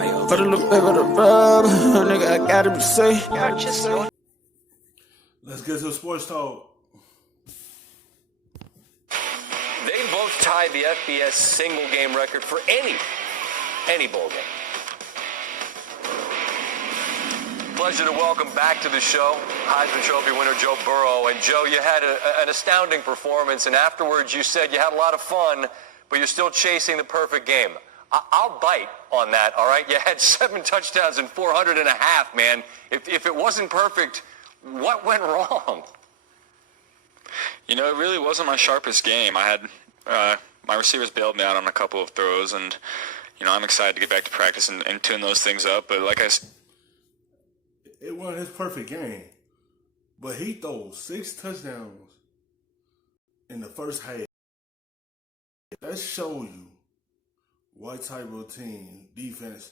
For the little baby, the rub, nigga, I gotta be safe. Let's get to sports talk. They both tied the FBS single game record for any bowl game. Pleasure to welcome back to the show Heisman Trophy winner Joe Burrow. And Joe, you had an astounding performance, and afterwards you said you had a lot of fun, but you're still chasing the perfect game. I'll bite on that, all right? You had 7 touchdowns and 400 and a half, man. If it wasn't perfect, what went wrong? You know, it really wasn't my sharpest game. I had my receivers bailed me out on a couple of throws, and, you know, I'm excited to get back to practice and tune those things up. But like I said, it wasn't his perfect game, but he threw 6 touchdowns in the first half. That shows you what type of team, defense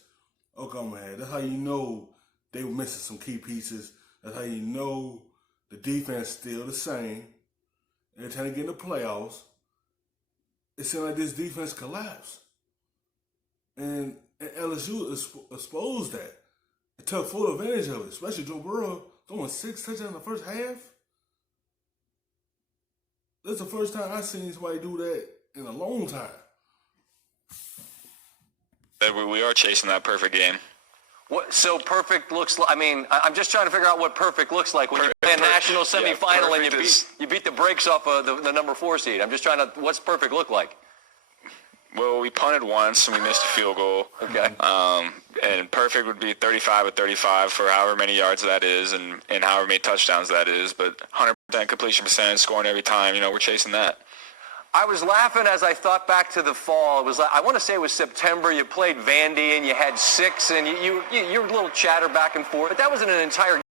Oklahoma had. That's how you know they were missing some key pieces. That's how you know the defense still the same. Every time they get in the playoffs, it seemed like this defense collapsed. And LSU exposed that. It took full advantage of it, especially Joe Burrow throwing 6 touchdowns in the first half. That's the first time I've seen somebody do that in a long time. we are chasing that perfect game. What, so perfect looks like, I mean, I'm just trying to figure out what perfect looks like when you play a national semifinal and you beat the brakes off of the number 4 seed. I'm just trying to, what's perfect look like? Well, we punted once and we missed a field goal. Okay. And perfect would be 35 of 35 for however many yards that is and however many touchdowns that is. But 100% completion percentage, scoring every time, you know, we're chasing that. I was laughing as I thought back to the fall. It was like, I want to say it was September. You played Vandy and you had 6 and you were a little chatter back and forth. But that wasn't an entire game.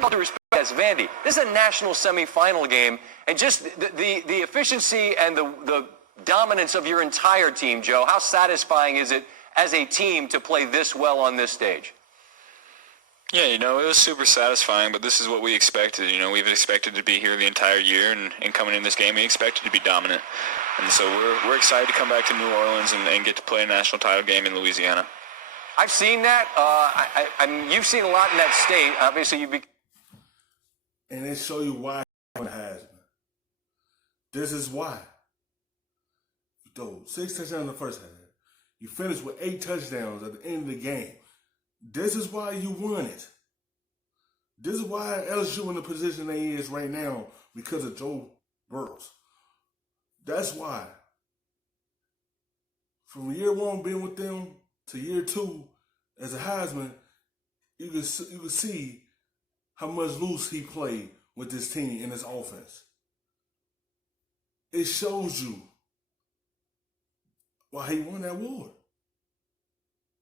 All due respect as Vandy. This is a national semifinal game, and just the efficiency and the dominance of your entire team, Joe. How satisfying is it as a team to play this well on this stage? Yeah, you know, it was super satisfying, but this is what we expected. You know, we've expected to be here the entire year, and coming in this game, we expected to be dominant. And so we're excited to come back to New Orleans and get to play a national title game in Louisiana. I've seen that. I mean, you've seen a lot in that state. Obviously, And it show you why it has. This is why. You throw 6 touchdowns in the first half. You finish with 8 touchdowns at the end of the game. This is why you won it. This is why LSU in the position they is right now, because of Joe Burrow. That's why. From year 1 being with them to year 2 as a Heisman, you can see how much loose he played with this team and this offense. It shows you why he won that award.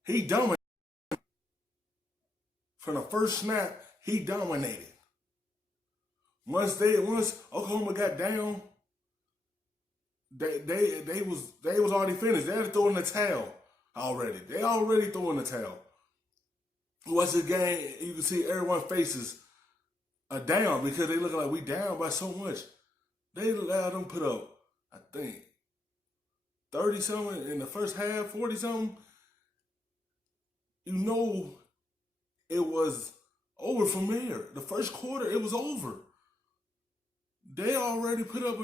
He dominated. From the first snap, he dominated. Once Oklahoma got down, they was already finished. They had throwing the towel already. They already throwing the towel. Once the game, you can see everyone's faces are down because they look like we down by so much. They allowed them put up, I think, 30-something in the first half, 40-something. You know, it was over from there. The first quarter, it was over. They already put up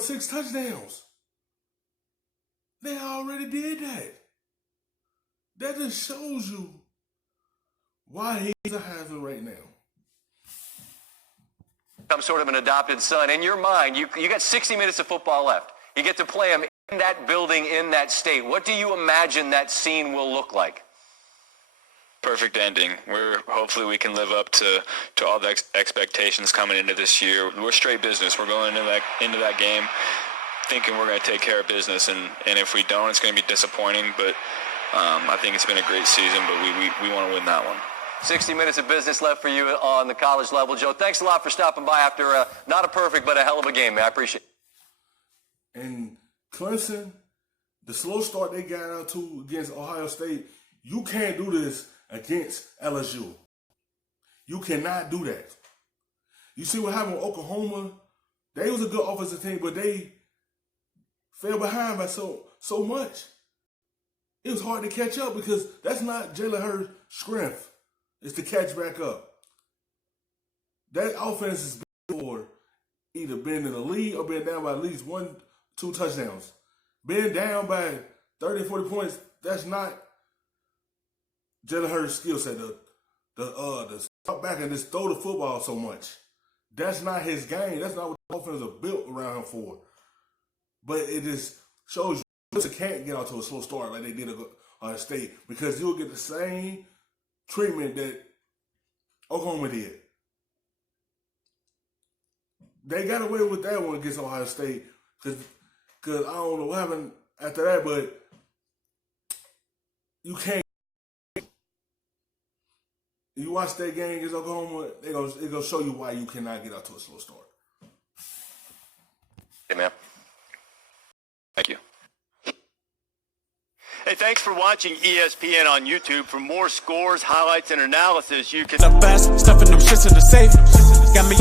6 touchdowns. They already did that. That just shows you why he's a Heisman right now. I'm sort of an adopted son. In your mind, you got 60 minutes of football left. You get to play him in that building, in that state. What do you imagine that scene will look like? Perfect ending. Hopefully we can live up to all the expectations coming into this year. We're straight business. We're going into that game thinking we're going to take care of business, and if we don't, it's going to be disappointing. But I think it's been a great season, but we want to win that one. 60 minutes of business left for you on the college level. Joe, thanks a lot for stopping by after not a perfect but a hell of a game, man. I appreciate it. And Clemson, the slow start they got out to against Ohio State, you can't do this against LSU. You cannot do that. You see what happened with Oklahoma? They was a good offensive team, but they fell behind by so much. it was hard to catch up because that's not Jalen Hurts' strength. It's to catch back up. That offense is built for either being in the lead or being down by at least 1-2 touchdowns. Being down by 30, 40 points, that's not Jalen Hurts' skill set. The stop back and just throw the football so much. That's not his game. That's not what the offense is built around him for. But it just shows you can't get out to a slow start like they did at Ohio State because you'll get the same treatment that Oklahoma did. They got away with that one against Ohio State because I don't know what happened after that, but you can't. You watch that game against Oklahoma, it's gonna show you why you cannot get out to a slow start. Hey, man. Thank you. Hey, thanks for watching ESPN on YouTube. For more scores, highlights, and analysis, you can... The best, stuffing them shits in the safe. Got me